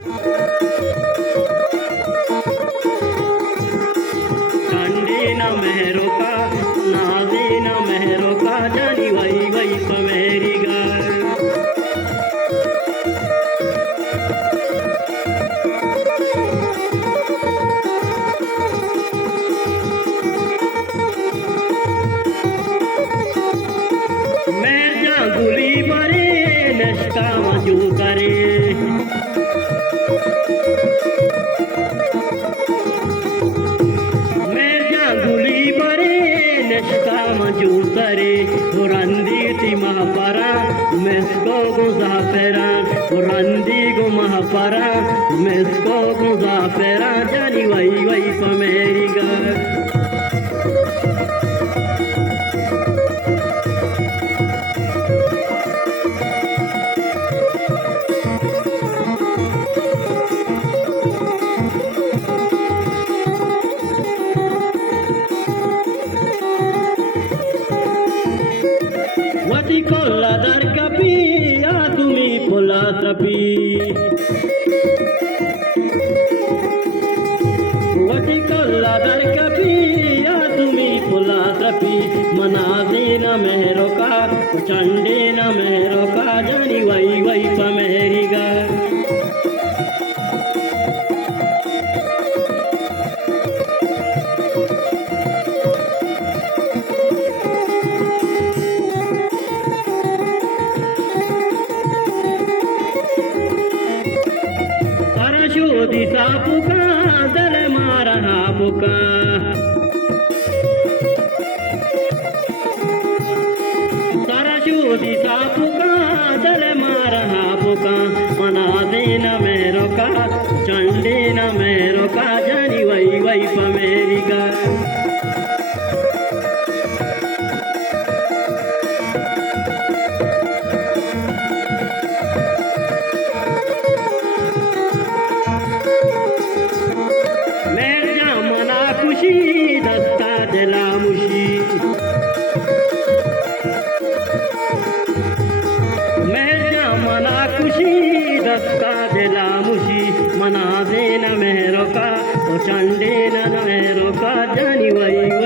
चंडी न मेहरो का नाजी न मेहरो का जानी वही वही पमेरी गा गुली बरे नशका मजू करे मेरा गुली बरे नशका मजू करे रंदी ती महापरा मेस्को गुजाफेरा रंदी गो महापरा मेस्को गुजाफेरा जानी वही वही पमेरी गा Wati kola dar kapi, atumi pola trapi. Wati kola dar kapi, atumi pola trapi. Manazi na mehro ka, chande na mehro ka, jani wai wai pameri ga. शोधी सापुका दल मारा पुका सारा शोधी सापुका दल मारा पुका मना देना मेरो का चंडे न मेरो का जानी वही वही पमेरी का दस्ता दिला मुशी मैं मना खुशी दस्ता दिला मुशी मना देना मेहरो का तो चंडे न मेहरो का जानी वही